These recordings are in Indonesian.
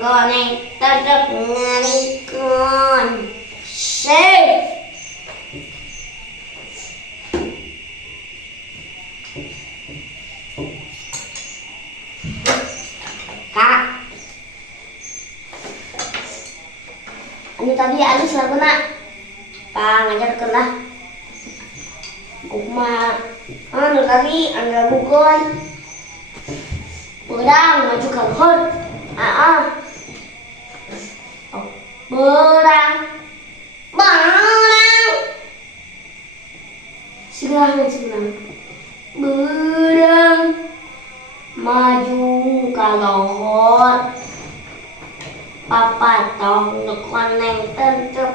con anh ta rất nga đi con save kak anu tadi alus lagu nak pa ngajarkan lah kuma anu tadi anda bukan berang maju kalhon berang segala berang maju kalhon papa tong nekon neng tencep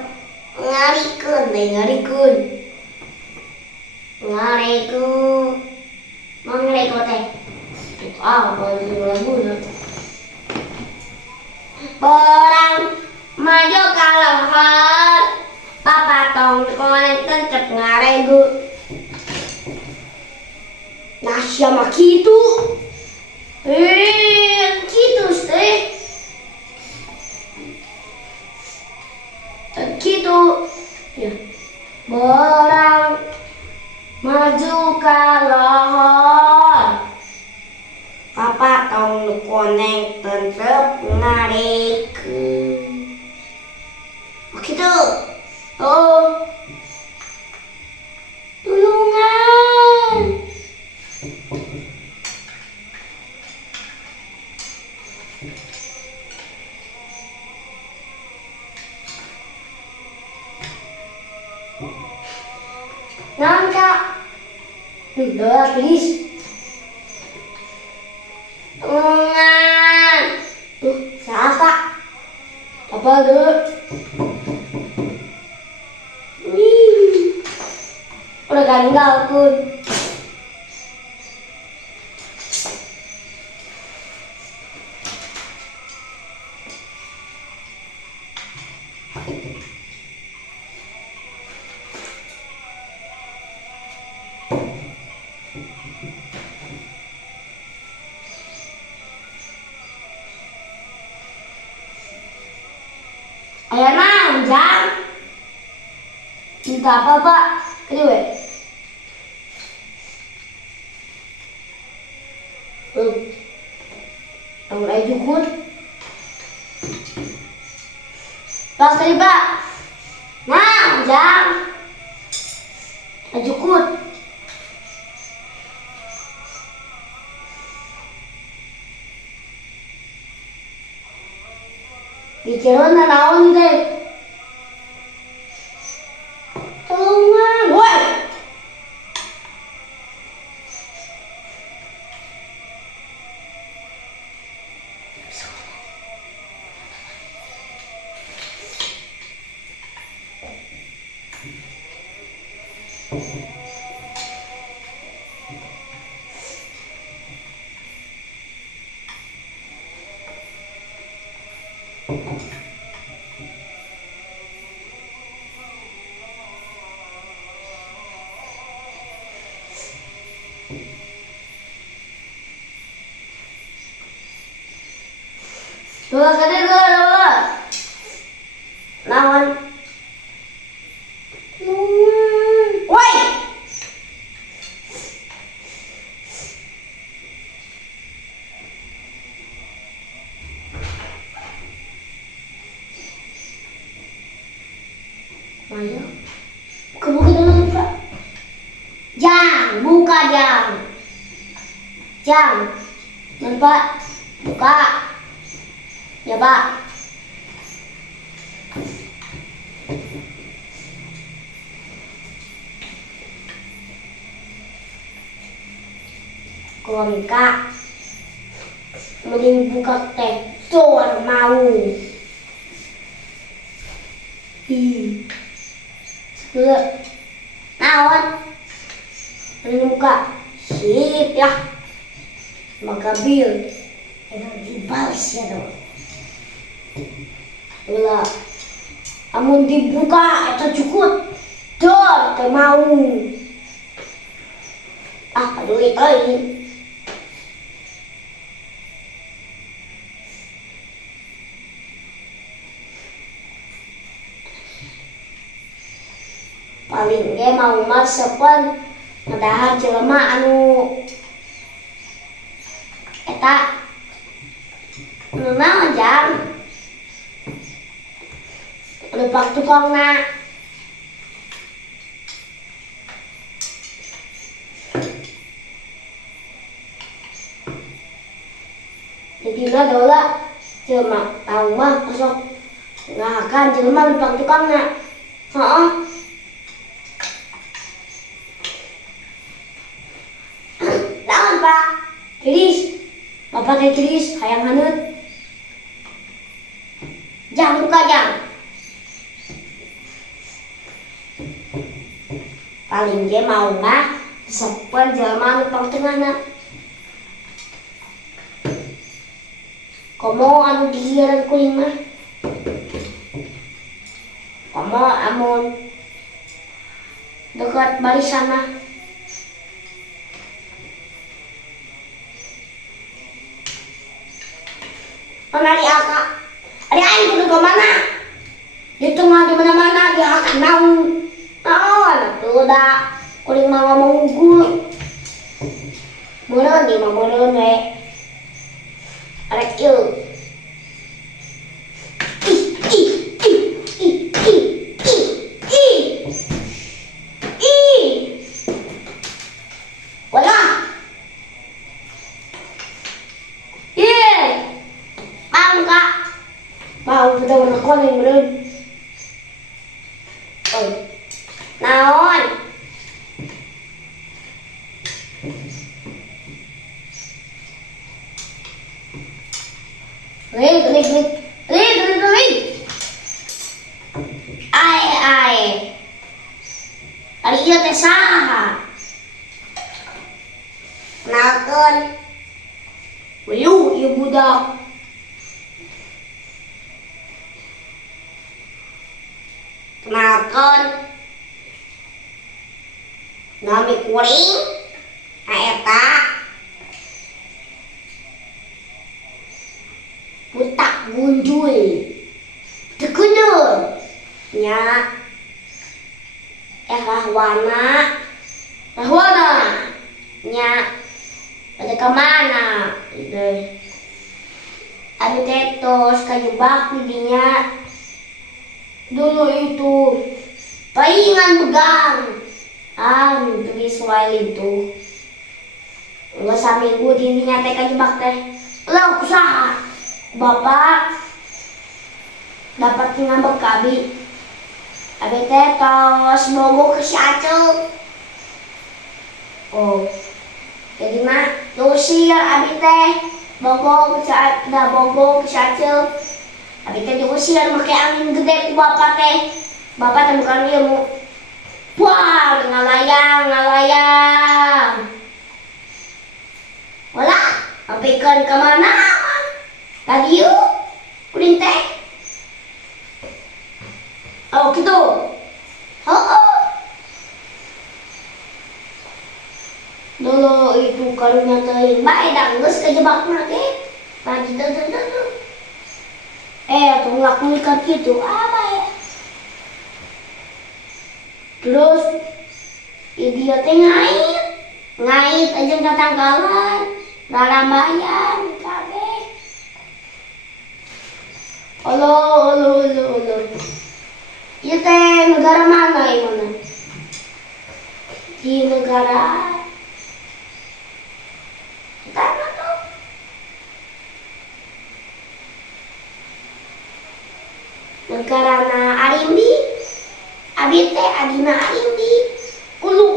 ngarikun ngariku teh lagu berang maju kalhon papa tong nekon neng tencep ngariku nah siapa gitu gitu sih gitu ya berang maju kalhon papa tong koneng tencep ngarikeun gitu oh tulungan naon kak udah please tulungan siapa apa tuh udah gagal kun ayah manjang minta apa pak kedua mulai jukut pas tadi pak manjang jukut pikiran naon deh tulungan woi dua kali dua lawan woi ayo buka dulu pak jang buka jang pak buka ya pak kak mending buka teh tuan mau naon mending buka sip ya maka bil dibales ya dong ulah amun dibuka eta cukup dor teh mau duit euy ge mau mas sepen ngadahan jelema anu eta naon jang lepak tukangna jadi dola jelema tahu mah masuk ngahakan jelema lepak tukangna heeh. Naon Pak? Kiris. Bapak teh kiris hayang haneut. Jang buka jang. Paling ge mau mah sepen jelema lepak tengahna. Komo anu gigieureun kuring mah. Komo amun dekat barisan mah. Mana di akak? Ada aing kudu ke mana? Di tengah di mana-mana di akak naon. Naon atuh da kuring mah ngomong unggul. Meureun di mah meureun we. Arek ieu. Mau kita warna kuning beren. Oi, naon? Ring. Ai. Ari ieu teh saha? Kenalkeun. Welu ieu budak. Kenalkeun nami kuring eta butak gunjul tekuneun nya rahwana nya pada kemana anu tetos kajebak di dinya. Dulu itu palingan pegang tulis wae itu nggak saminggu dindingnya teh kajebak teh lo usaha bapak dapat ngambek kabi abi teh tos bogo ke si Acel. Oh jadi mah tusir abi teh bogo ke si Acel. Abi teh diusir make angin gede ku bapak teh. Bapak teh bukan dia mau. Wah, ngalayang. Wala, ampikeun ka mana? Ka dieu. Kuring teh. Oh, kitu. Heuh. Dulu itu karunya teh bae da geus kajebakna teh. Tuh. Tuh ngelakuin gitu apa ya? Terus dia teh ngait aja tatanggalan, rarambayan kabeh. Olo. Ieu teh negara mana ieu mana? Di negara negarana Arimbi, abi teh adina Arimbi, ulu.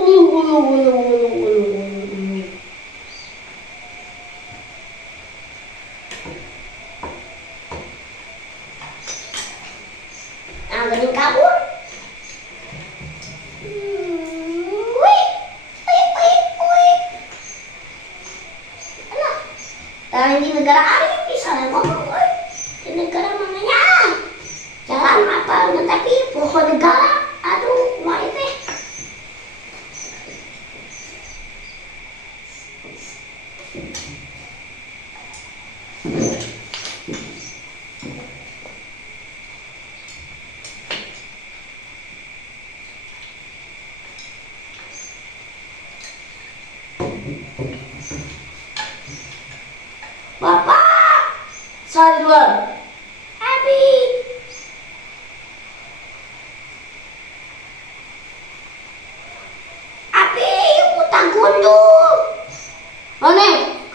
Nah, geuning kabur. Wih. Alah, tah di negara Arimbi salah ngomong euy. Di negara mananya? Jalan apa tapi pohon negara aduh mah teh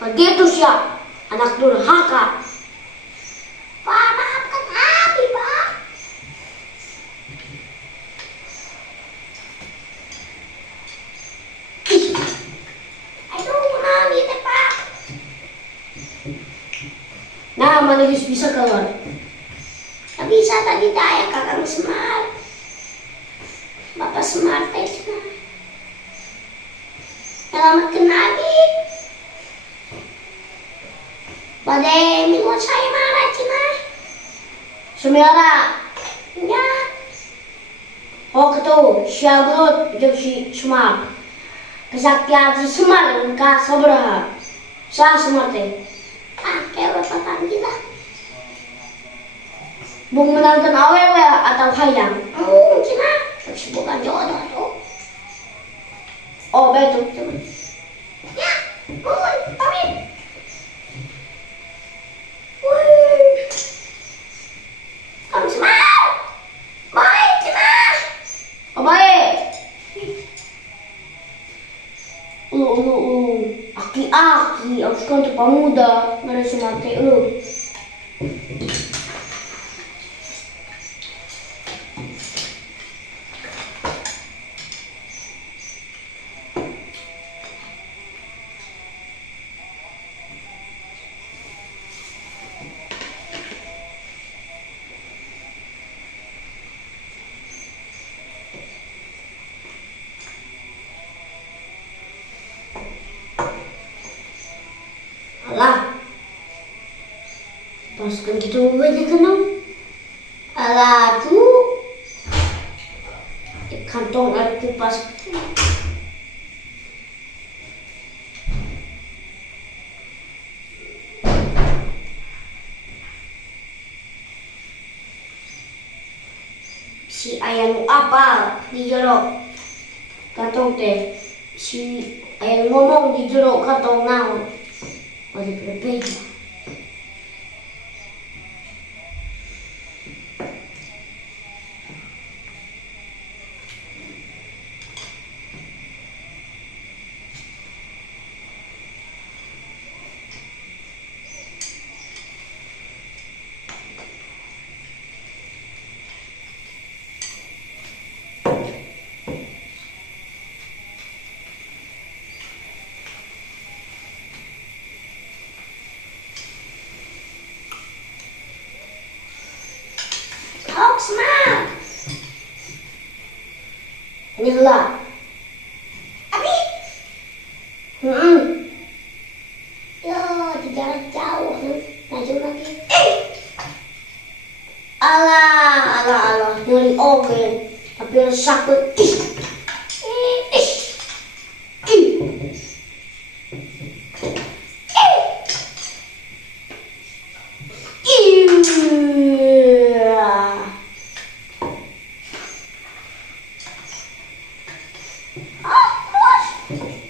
Begitu siya, anak durhaka. Pak, maafkan Abi, Pak. Ih, aduh, kenapa gitu, Pak? Nah, managis bisa keluar. Tak bisa tadi ayah kakak Semar. Bapak Semar teh cina. Selamatkan Abi. Badai minum saya marah cina. Semera. Ya. Oh ketu, siagut jeung si Semar. Kesaktian si Semar ka sabaraha? Sa Semar teh. Kayak bapak kita. Bung menangkan awewe atau hayang? Cina. Terus bukan jodoh tuh. Oh betul teman. Ya, boy, pamit. Kamu Semar. Baik, Cina. Oh baik. Aki-aki, aku kan tuh pemuda, nggak ada semati lu. Alah, pas kan gitu aja kenal. Alah tuh, di kantong ada kipas. Si ayah nu apa di jero kantong teh. Si ayah ngomong di jero kantong naon. Oleh berbeda. Semar. Inilah. Abi. Yo, di jarak jauh. Maju lagi. Alah. Dari ogen. Hampir sakit.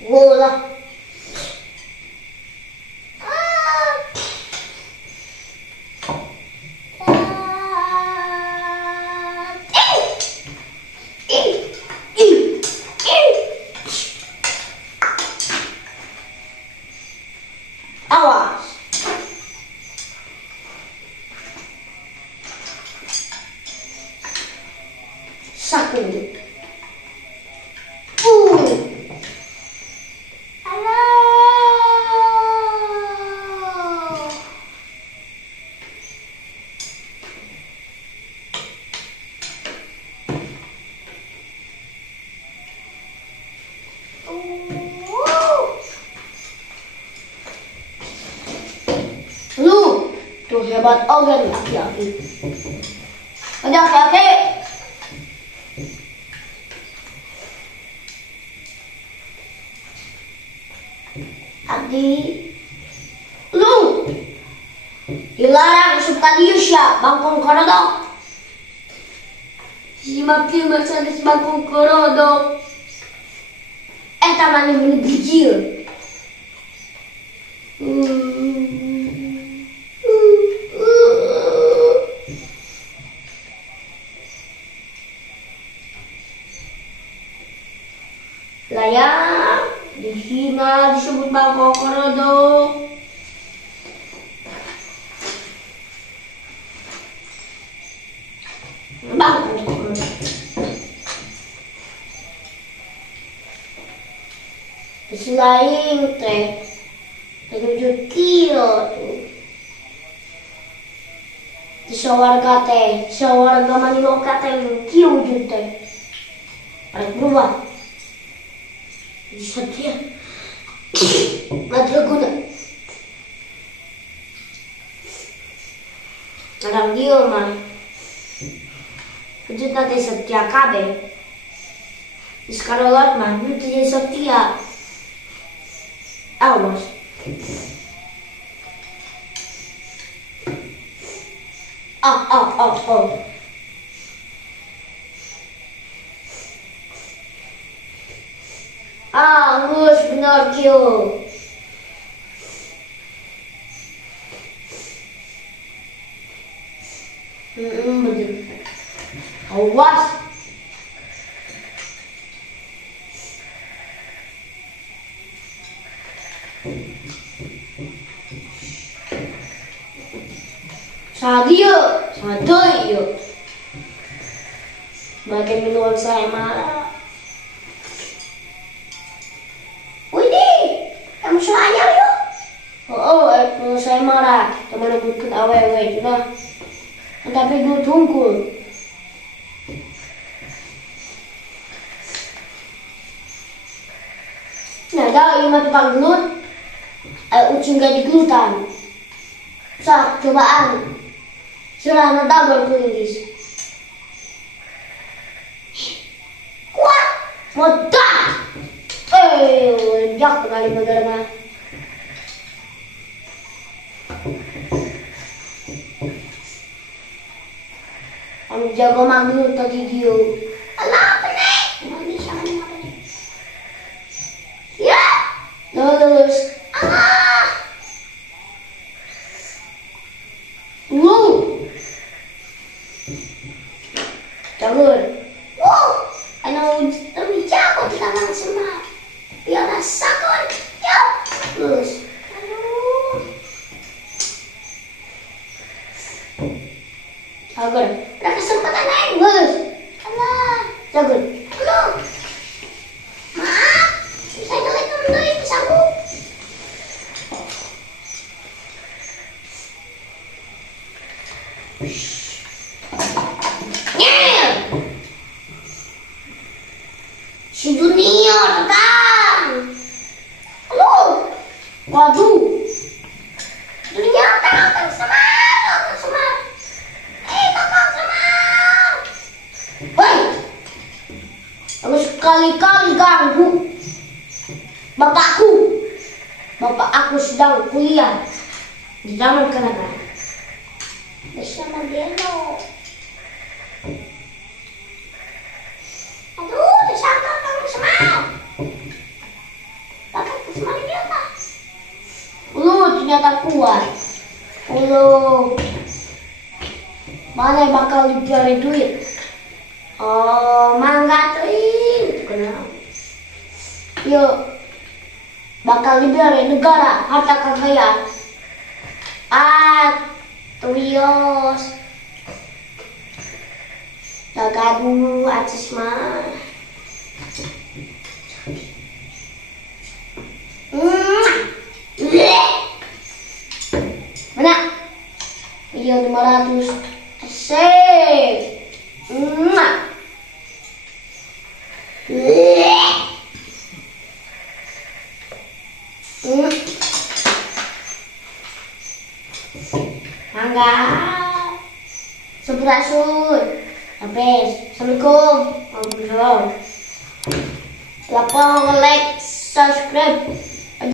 Bola. Awas. Sakit. Lu tuh hebat ogen aki-aki. Ada aki-aki. Adi, lu dilarang suka dius ya bangkong korodok. Si makin bersama si bangkong korodok. Taman yang menggigil. Layang dihina mah disebut bangkok dong. Bangkok. Selain teh 7 kilo tuh. Di sawarga Maniloka teh kilo teh. Paling berubah. Bisa dia. Nggak guna. Kadang dia mah. Kejut nanti setia kabe. Sekarang lot mah, itu jadi setia. Awas. Oh. Angus benar kyo. Betul. Awas. Sadio. Bagian minuman saya marah. Wih, kamu selanya yuk. Oh, saya marah. Teman ikut awe juga. Tapi gue tunggu. Nah, tahu ini mah tukang gelut. Ucing gak digelutan. Cobaan. Sudah tahu berkulis. Kuat. Modal. Jak kali modal mah. Kamu jago maglut tadi dia. Alah, bener. Nggak bisa bener. Ya. Terus. Alah. Jangan. Ano jago di tangan semua. Biar sakon. Ya. Terus. Agar ada kesempatan lain, Gus. Allah, jago. Belum. Maaf, saya ngelek dulu ini sanggup. Si Junior datang. Halo. Waduh. Junior datang sama. Kamu sekali-kali ganggu bapakku. Bapak aku sedang kuliah di zaman kenangan. Bersama Geno. Aduh, tersangka kamu semangat. Bapakku semangat dia apa? Ternyata kuat. Mana yang bakal dijualin duit? Oh, mangga tuh kenal. Yuk, bakal dibiarin negara harta kekayaan. Tuyos. Jaga dulu acis mah. Mana? Video 500. Asik. Mangga. Sampurasun. Habis. Assalamualaikum. Waalaikumsalam. Lapor, like, subscribe.